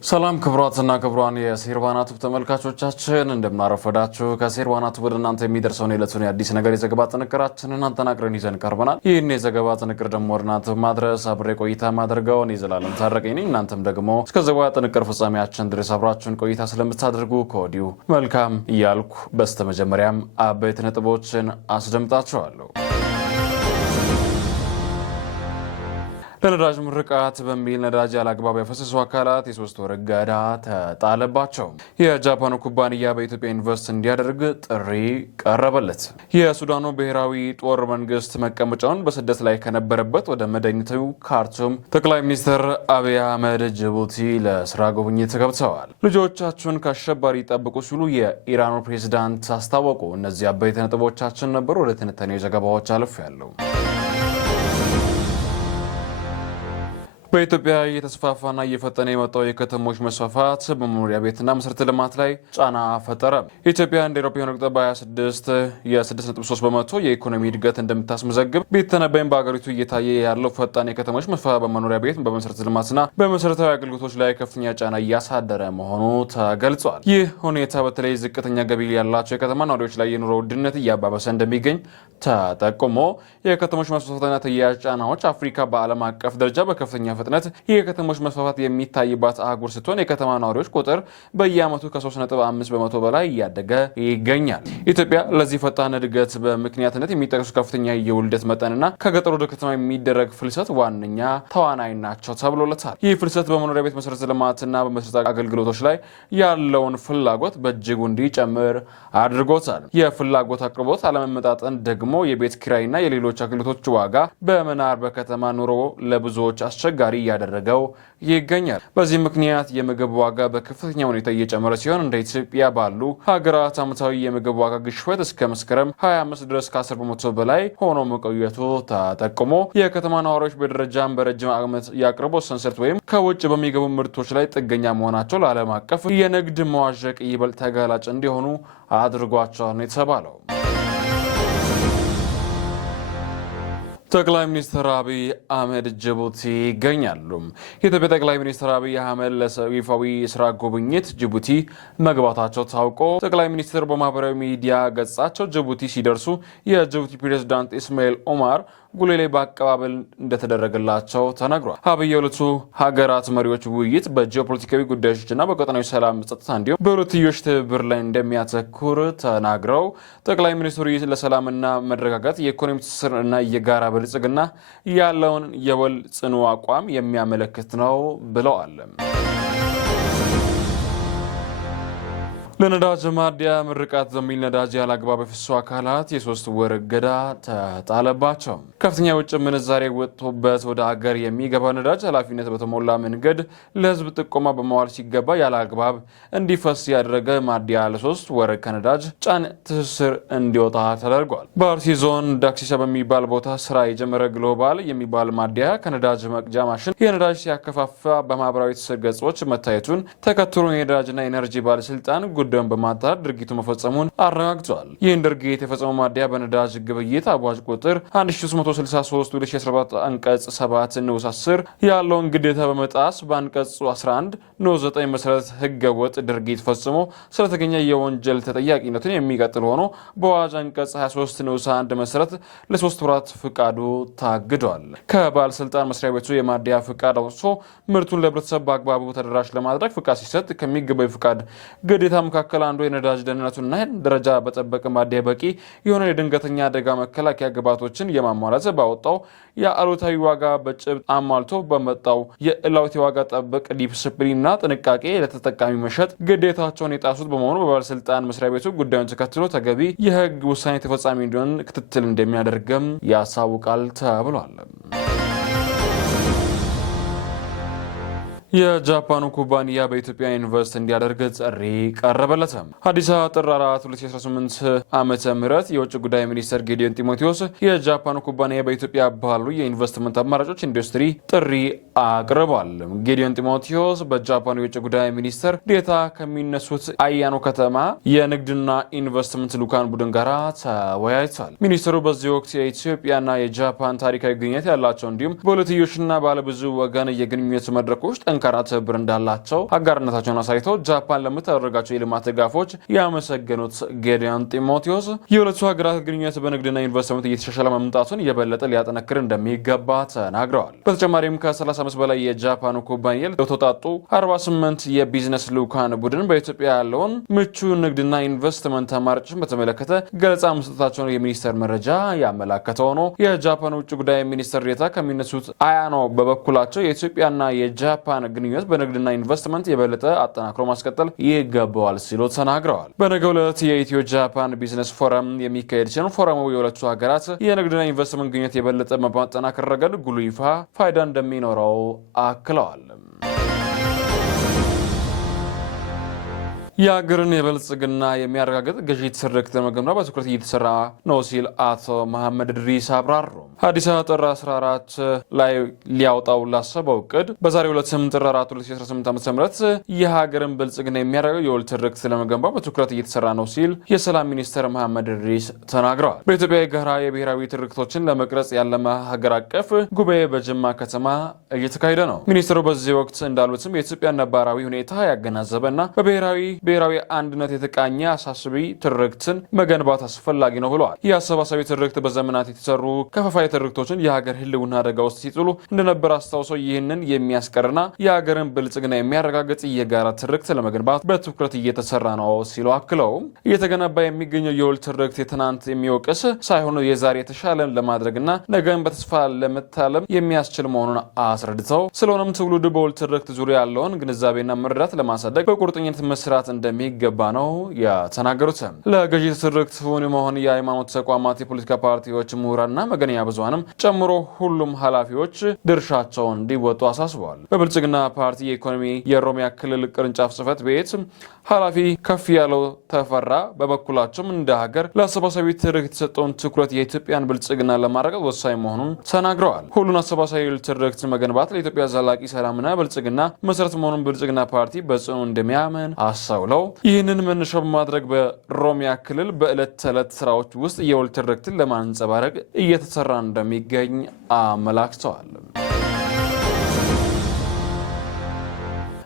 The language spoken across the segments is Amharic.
ሰላም ክብሯትና ክብሯን የሴርባናቱ ተመልካቾቻችን እንደምናረፈዳችሁ ከሴርባናቱ ወደ እናንተ የሚደርሰውን የዕለቱን የአዲስ ነገር የዘገባ ጥንቅራችንን አጠናቅረን ይዘን ቀርበናል። ይህን የዘገባ ጥንቅር ደግሞ ወደ እናንተ በማድረስ አብሬ ቆይታ ማድረገውን የዘላለም ታረቀኝ ነኝ። እናንተም ደግሞ እስከ ዘገባ ጥንቅር ፍጻሜያችን ድረስ አብራችሁን ቆይታ ስለምታደርጉ ከወዲሁ መልካም እያልኩ በስተመጀመሪያም አበይት ነጥቦችን አስደምጣችኋለሁ። ለነዳጅ ምርቃት በሚል ነዳጅ ያለአግባብ ያፈሰሱ አካላት የ3 ወር እገዳ ተጣለባቸው። የጃፓኑ ኩባንያ በኢትዮጵያ ኢንቨስት እንዲያደርግ ጥሪ ቀረበለት። የሱዳኑ ብሔራዊ ጦር መንግስት መቀመጫውን በስደት ላይ ከነበረበት ወደ መዲናይቱ ካርቱም ጠቅላይ ሚኒስትር አብይ አህመድ ጅቡቲ ለስራ ጉብኝት ገብተዋል። ልጆቻችሁን ከአሸባሪ ጠብቁ ሲሉ የኢራኑ ፕሬዝዳንት አስታወቁ። እነዚህ አበይት ነጥቦቻችን ነበሩ። ወደ ትንታኔው ዘገባዎች አልፌያለሁ። በኢትዮጵያ እየተስፋፋና እየፈጠነ የመጣው የከተሞች መስፋፋት በመኖሪያ ቤትና መሰረተ ልማት ላይ ጫና ፈጠረ። ኢትዮጵያ እንደ አውሮፓውያን አቆጣጠር በ26 የ6.3 በመቶ የኢኮኖሚ እድገት እንደምታስመዘግብ ቢተነበይም በአገሪቱ እየታየ ያለው ፈጣን የከተሞች መስፋፋት በመኖሪያ ቤት፣ በመሰረተ ልማትና በመሰረታዊ አገልግሎቶች ላይ ከፍተኛ ጫና እያሳደረ መሆኑ ተገልጿል። ይህ ሁኔታ በተለይ ዝቅተኛ ገቢ ያላቸው የከተማ ነዋሪዎች ላይ የኑሮ ውድነት እያባበሰ እንደሚገኝ ተጠቁሞ የከተሞች መስፋፋትና ተያያዥ ጫናዎች አፍሪካ በዓለም አቀፍ ደረጃ በከፍተኛ ፍጥነት የከተሞች መስፋፋት የሚታይባት አህጉር ስትሆን የከተማ ነዋሪዎች ቁጥር በየዓመቱ ከ3.5 በመቶ በላይ እያደገ ይገኛል። ኢትዮጵያ ለዚህ ፈጣን እድገት በምክንያትነት የሚጠቅሱ ከፍተኛ የውልደት መጠንና ከገጠር ወደ ከተማ የሚደረግ ፍልሰት ዋነኛ ተዋናይ ናቸው ተብሎለታል። ይህ ፍልሰት በመኖሪያ ቤት መሰረተ ልማትና በመሰረታዊ አገልግሎቶች ላይ ያለውን ፍላጎት በእጅጉ እንዲጨምር አድርጎታል። የፍላጎት አቅርቦት አለመመጣጠን ደግሞ የቤት ኪራይና የሌሎች አገልግሎቶች ዋጋ በመናር በከተማ ኑሮ ለብዙዎች አስቸጋሪ እያደረገው ይገኛል። በዚህ ምክንያት የምግብ ዋጋ በከፍተኛ ሁኔታ እየጨመረ ሲሆን እንደ ኢትዮጵያ ባሉ ሀገራት ዓመታዊ የምግብ ዋጋ ግሽበት እስከ መስከረም 25 ድረስ ከ10 በመቶ በላይ ሆኖ መቆየቱ ተጠቁሞ የከተማ ነዋሪዎች በደረጃም በረጅም ዓመት የአቅርቦት ሰንሰለት ወይም ከውጭ በሚገቡ ምርቶች ላይ ጥገኛ መሆናቸው ለዓለም አቀፍ የንግድ መዋዠቅ ይበልጥ ተጋላጭ እንዲሆኑ አድርጓቸዋል ነው የተባለው። ጠቅላይ ሚኒስትር አብይ አህመድ ጅቡቲ ይገኛሉ። የኢትዮጵያ ጠቅላይ ሚኒስትር አብይ አህመድ ለይፋዊ የስራ ጉብኝት ጅቡቲ መግባታቸው ታውቆ ጠቅላይ ሚኒስትር በማህበራዊ ሚዲያ ገጻቸው ጅቡቲ ሲደርሱ የጅቡቲ ፕሬዝዳንት ኢስማኤል ኦማር ጉሌሌ በአቀባበል እንደተደረገላቸው ተነግሯል። አብይ የሁለቱ ሀገራት መሪዎች ውይይት በጂኦፖለቲካዊ ጉዳዮችና በቀጠናዊ ሰላም፣ ጸጥታ እንዲሁም በሁለትዮሽ ትብብር ላይ እንደሚያተኩር ተናግረው ጠቅላይ ሚኒስትሩ ለሰላምና መረጋጋት የኢኮኖሚ ትስስር እና የጋራ ብልጽግና ያለውን የወል ጽኑ አቋም የሚያመለክት ነው ብለዋል። ለነዳጅ ማደያ ምርቃት በሚል ነዳጅ ያለአግባብ ያፈሰሱ አካላት የ3 ወር እገዳ ተጣለባቸው። ከፍተኛ የውጭ ምንዛሬ ወጥቶበት ወደ አገር የሚገባ ነዳጅ ኃላፊነት በተሞላ መንገድ ለሕዝብ ጥቆማ በመዋል ሲገባ ያለአግባብ እንዲፈስ ያደረገ ማደያ ለ3 ወር ከነዳጅ ጫን ትስስር እንዲወጣ ተደርጓል። በአርሲ ዞን ዳክሲሳ በሚባል ቦታ ስራ የጀመረ ግሎባል የሚባል ማደያ ከነዳጅ መቅጃ ማሽን የነዳጅ ሲያከፋፋ በማህበራዊ ትስስር ገጾች መታየቱን ተከትሎ የነዳጅና ኤነርጂ ባለስልጣን ጉዳዩን በማጣራት ድርጊቱ መፈጸሙን አረጋግጧል። ይህን ድርጊት የፈጸመው ማደያ በነዳጅ ግብይት አዋጅ ቁጥር 1363/2017 አንቀጽ 7 ንዑስ 10 ያለውን ግዴታ በመጣስ በአንቀጽ 11 ንዑስ 9 መሰረት ህገ ወጥ ድርጊት ፈጽሞ ስለተገኘ የወንጀል ተጠያቂነቱን የሚቀጥል ሆኖ በአዋጅ አንቀጽ 23 ንዑስ 1 መሰረት ለ3 ወራት ፍቃዱ ታግዷል። ከባለስልጣን መስሪያ ቤቱ የማደያ ፍቃድ አውጥቶ ምርቱን ለህብረተሰብ በአግባቡ ተደራሽ ለማድረግ ፍቃድ ሲሰጥ ከሚገባው የፍቃድ ግዴታ መካከል አንዱ የነዳጅ ደህንነቱና ደረጃ በጠበቀ ማደያ በቂ የሆነ የድንገተኛ አደጋ መከላከያ ግብዓቶችን የማሟላት ባወጣው የአሉታዊ ዋጋ በጭብጥ አሟልቶ በመጣው የዕለታዊ ዋጋ ጠበቅ ዲስፕሊንና ጥንቃቄ ለተጠቃሚ መሸጥ ግዴታቸውን የጣሱት በመሆኑ በባለስልጣን መስሪያ ቤቱ ጉዳዩን ተከትሎ ተገቢ የህግ ውሳኔ ተፈጻሚ እንዲሆን ክትትል እንደሚያደርግም ያሳውቃል ተብሏል። የጃፓኑ ኩባንያ በኢትዮጵያ ኢንቨስት እንዲያደርግ ጥሪ ቀረበለት። አዲስ አበባ ጥር 4 2018 ዓመተ ምህረት የውጭ ጉዳይ ሚኒስትር ጌዲዮን ጢሞቴዎስ የጃፓኑ ኩባንያ በኢትዮጵያ ባሉ የኢንቨስትመንት አማራጮች ኢንዱስትሪ ጥሪ አቅርቧል። ጌዲዮን ጢሞቴዎስ በጃፓኑ የውጭ ጉዳይ ሚኒስትር ዴታ ከሚነሱት አያኖ ከተማ የንግድና ኢንቨስትመንት ልኡካን ቡድን ጋር ተወያይቷል። ሚኒስትሩ በዚህ ወቅት የኢትዮጵያና የጃፓን ታሪካዊ ግንኙነት ያላቸው እንዲሁም በሁለትዮሽና ባለብዙ ወገን የግንኙነት መድረኮች ጠንካራ ትብብር እንዳላቸው አጋርነታቸውን አሳይተው ጃፓን ለምታደርጋቸው የልማት ድጋፎች ያመሰገኑት ጌዲዮን ጢሞቴዎስ የሁለቱ ሀገራት ግንኙነት በንግድና ኢንቨስትመንት እየተሻሻለ መምጣቱን የበለጠ ሊያጠነክር እንደሚገባ ተናግረዋል። በተጨማሪም ከ35 በላይ የጃፓኑ ኩባንያ የተውጣጡ 48 የቢዝነስ ልዑካን ቡድን በኢትዮጵያ ያለውን ምቹ ንግድና ኢንቨስትመንት አማራጮችን በተመለከተ ገለጻ መስጠታቸውን የሚኒስቴር መረጃ ያመላከተ ሆኖ የጃፓን ውጭ ጉዳይ ሚኒስትር ዴኤታ ከሚነሱት አያኖ በበኩላቸው የኢትዮጵያና የጃፓን ግንኙነት በንግድና ኢንቨስትመንት የበለጠ አጠናክሮ ማስቀጠል ይገባዋል ሲሉ ተናግረዋል። በነገው ዕለት የኢትዮ ጃፓን ቢዝነስ ፎረም የሚካሄድ ሲሆን ፎረሙ የሁለቱ ሀገራት የንግድና ኢንቨስትመንት ግንኙነት የበለጠ በማጠናከር ረገድ ጉልህ ፋይዳ እንደሚኖረው አክለዋል። የሀገርን የበልጽግና የሚያረጋግጥ ገዢ ትርክት ለመገንባት በትኩረት እየተሰራ ነው ሲል አቶ መሐመድ ድሪስ አብራሩ። አዲስ አበባ ጥር 14 ላይ ሊያወጣው ላሰበው እቅድ በዛሬው ዕለት ጥር 4 2018 ዓ.ም የሀገርን ብልጽግና የሚያረጋግጥ የወል ትርክት ለመገንባት በትኩረት እየተሰራ ነው ሲል የሰላም ሚኒስትር መሐመድ ድሪስ ተናግረዋል። በኢትዮጵያ የጋራ የብሔራዊ ትርክቶችን ለመቅረጽ ያለመ ሀገር አቀፍ ጉባኤ በጅማ ከተማ እየተካሄደ ነው። ሚኒስትሩ በዚህ ወቅት እንዳሉትም የኢትዮጵያ ነባራዊ ሁኔታ ያገናዘበና ብሔራዊ አንድነት የተቃኘ አሳሳቢ ትርክትን መገንባት አስፈላጊ ነው ብለዋል። ይህ አሰባሳቢ ትርክት በዘመናት የተሰሩ ከፋፋይ ትርክቶችን የሀገር ሕልውና አደጋ ውስጥ ሲጥሉ እንደነበር አስታውሰው ይህንን የሚያስቀርና የሀገርን ብልጽግና የሚያረጋግጥ የጋራ ትርክት ለመገንባት በትኩረት እየተሰራ ነው ሲሉ አክለው እየተገነባ የሚገኘው የወል ትርክት የትናንት የሚወቅስ ሳይሆን የዛሬ የተሻለን ለማድረግና ነገን በተስፋ ለመታለም የሚያስችል መሆኑን አስረድተው ስለሆነም ትውልዱ በወል ትርክት ዙሪያ ያለውን ግንዛቤና መረዳት ለማሳደግ በቁርጠኝነት መስራት እንደሚገባ ነው የተናገሩት። ለገዢ ትርክት እውን መሆን የሃይማኖት ተቋማት፣ የፖለቲካ ፓርቲዎች፣ ምሁራንና መገናኛ ብዙሃንም ጨምሮ ሁሉም ኃላፊዎች ድርሻቸውን እንዲወጡ አሳስበዋል። በብልጽግና ፓርቲ የኢኮኖሚ የኦሮሚያ ክልል ቅርንጫፍ ጽህፈት ቤት ኃላፊ ከፍ ያለው ተፈራ በበኩላቸውም እንደ ሀገር ለአሰባሳቢ ትርክት የተሰጠውን ትኩረት የኢትዮጵያን ብልጽግና ለማረጋገጥ ወሳኝ መሆኑን ተናግረዋል። ሁሉን አሰባሳቢ ትርክት መገንባት ለኢትዮጵያ ዘላቂ ሰላምና ብልጽግና መሰረት መሆኑን ብልጽግና ፓርቲ በጽኑ እንደሚያምን አሳውለው ይህንን መነሻ በማድረግ በኦሮሚያ ክልል በዕለት ተዕለት ስራዎች ውስጥ የወል ትርክትን ለማንጸባረቅ እየተሰራ እንደሚገኝ አመላክተዋል።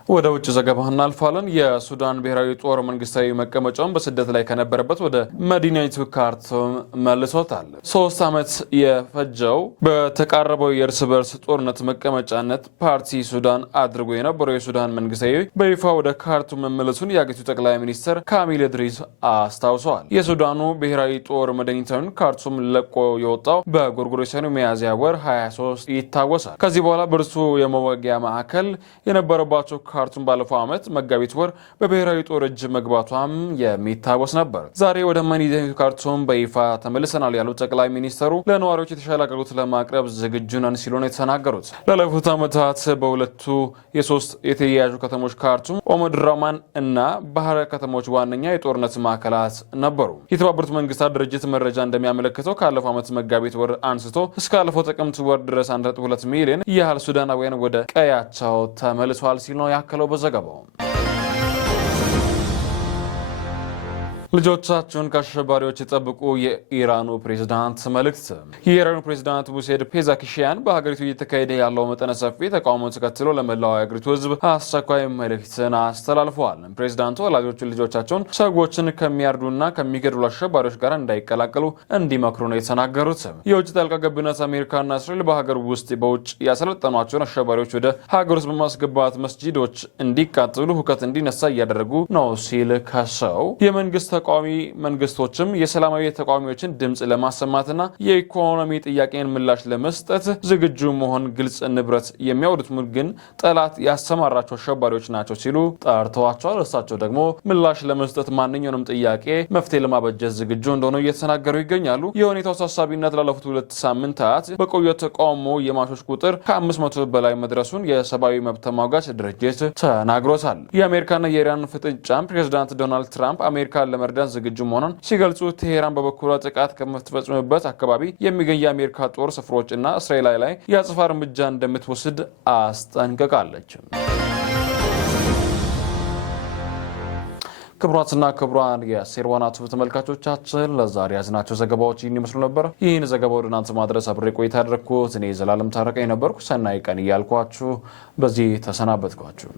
ወደ ውጭ ዘገባ እናልፋለን። የሱዳን ብሔራዊ ጦር መንግስታዊ መቀመጫውን በስደት ላይ ከነበረበት ወደ መዲናይቱ ካርቱም መልሶታል። 3 ዓመት የፈጀው በተቃረበው የእርስ በርስ ጦርነት መቀመጫነት ፓርቲ ሱዳን አድርጎ የነበረው የሱዳን መንግስታዊ በይፋ ወደ ካርቱም መመለሱን የአገሪቱ ጠቅላይ ሚኒስትር ካሚል ኢድሪስ አስታውሰዋል። የሱዳኑ ብሔራዊ ጦር መዲናይቱን ካርቱም ለቆ የወጣው በጎርጎሮሳውያኑ ሚያዝያ ወር 23 ይታወሳል። ከዚህ በኋላ ብርቱ የመዋጊያ ማዕከል የነበረባቸው ካርቱም ባለፈው ዓመት መጋቢት ወር በብሔራዊ ጦር እጅ መግባቷም የሚታወስ ነበር። ዛሬ ወደ መዲናይቱ ካርቱም በይፋ ተመልሰናል ያሉት ጠቅላይ ሚኒስትሩ ለነዋሪዎች የተሻለ አገልግሎት ለማቅረብ ዝግጁ ነን ሲሉ ነው የተናገሩት። ላለፉት ዓመታት በሁለቱ የሶስት የተያያዙ ከተሞች ካርቱም፣ ኦሞድራማን እና ባህረ ከተሞች ዋነኛ የጦርነት ማዕከላት ነበሩ። የተባበሩት መንግስታት ድርጅት መረጃ እንደሚያመለክተው ካለፈው ዓመት መጋቢት ወር አንስቶ እስካለፈው ጥቅምት ወር ድረስ 1.2 ሚሊዮን ያህል ሱዳናውያን ወደ ቀያቸው ተመልሷል ሲል ነው ያከለው በዘገባው። ልጆቻችሁን ከአሸባሪዎች የጠብቁ የኢራኑ ፕሬዝዳንት መልእክት። የኢራኑ ፕሬዝዳንት ሙሴድ ፔዛኪሺያን በሀገሪቱ እየተካሄደ ያለው መጠነ ሰፊ ተቃውሞ ተከትሎ ለመላው የሀገሪቱ ሕዝብ አስቸኳይ መልእክትን አስተላልፈዋል። ፕሬዝዳንቱ ወላጆችን ልጆቻቸውን ሰዎችን ከሚያርዱና ከሚገድሉ አሸባሪዎች ጋር እንዳይቀላቀሉ እንዲመክሩ ነው የተናገሩት። የውጭ ጣልቃ ገብነት አሜሪካና እስራኤል በሀገር ውስጥ በውጭ ያሰለጠኗቸውን አሸባሪዎች ወደ ሀገር ውስጥ በማስገባት መስጂዶች እንዲቃጠሉ፣ ሁከት እንዲነሳ እያደረጉ ነው ሲል ከሰው የመንግስት ተቃዋሚ መንግስቶችም የሰላማዊ ተቃዋሚዎችን ድምጽ ለማሰማትና የኢኮኖሚ ጥያቄን ምላሽ ለመስጠት ዝግጁ መሆን ግልጽ ንብረት የሚያወዱት ግን ጠላት ያሰማራቸው አሸባሪዎች ናቸው ሲሉ ጠርተዋቸዋል። እርሳቸው ደግሞ ምላሽ ለመስጠት ማንኛውንም ጥያቄ መፍትሄ ለማበጀት ዝግጁ እንደሆኑ እየተናገሩ ይገኛሉ። የሁኔታው አሳሳቢነት ላለፉት 2 ሳምንታት በቆየ ተቃውሞ የሟቾች ቁጥር ከ500 በላይ መድረሱን የሰብአዊ መብት ተሟጋች ድርጅት ተናግሮታል። የአሜሪካና የኢራን ፍጥጫም ፕሬዚዳንት ዶናልድ ትራምፕ አሜሪካን ለመርዳት ዝግጁ መሆኑን ሲገልጹ፣ ቴሄራን በበኩሏ ጥቃት ከምትፈጽምበት አካባቢ የሚገኝ የአሜሪካ ጦር ስፍሮች እና እስራኤል ላይ የአጸፋ እርምጃ እንደምትወስድ አስጠንቅቃለች። ክቡራትና ክቡራን የሴርዋና ቲቪ ተመልካቾቻችን ለዛሬ ያዝናቸው ዘገባዎች ይህን ይመስሉ ነበር። ይህን ዘገባ ወደ እናንተ ማድረስ አብሬ ቆይታ ያደረኩት እኔ ዘላለም ታረቀኝ ነበርኩ። ሰናይ ቀን እያልኳችሁ በዚህ ተሰናበትኳችሁ።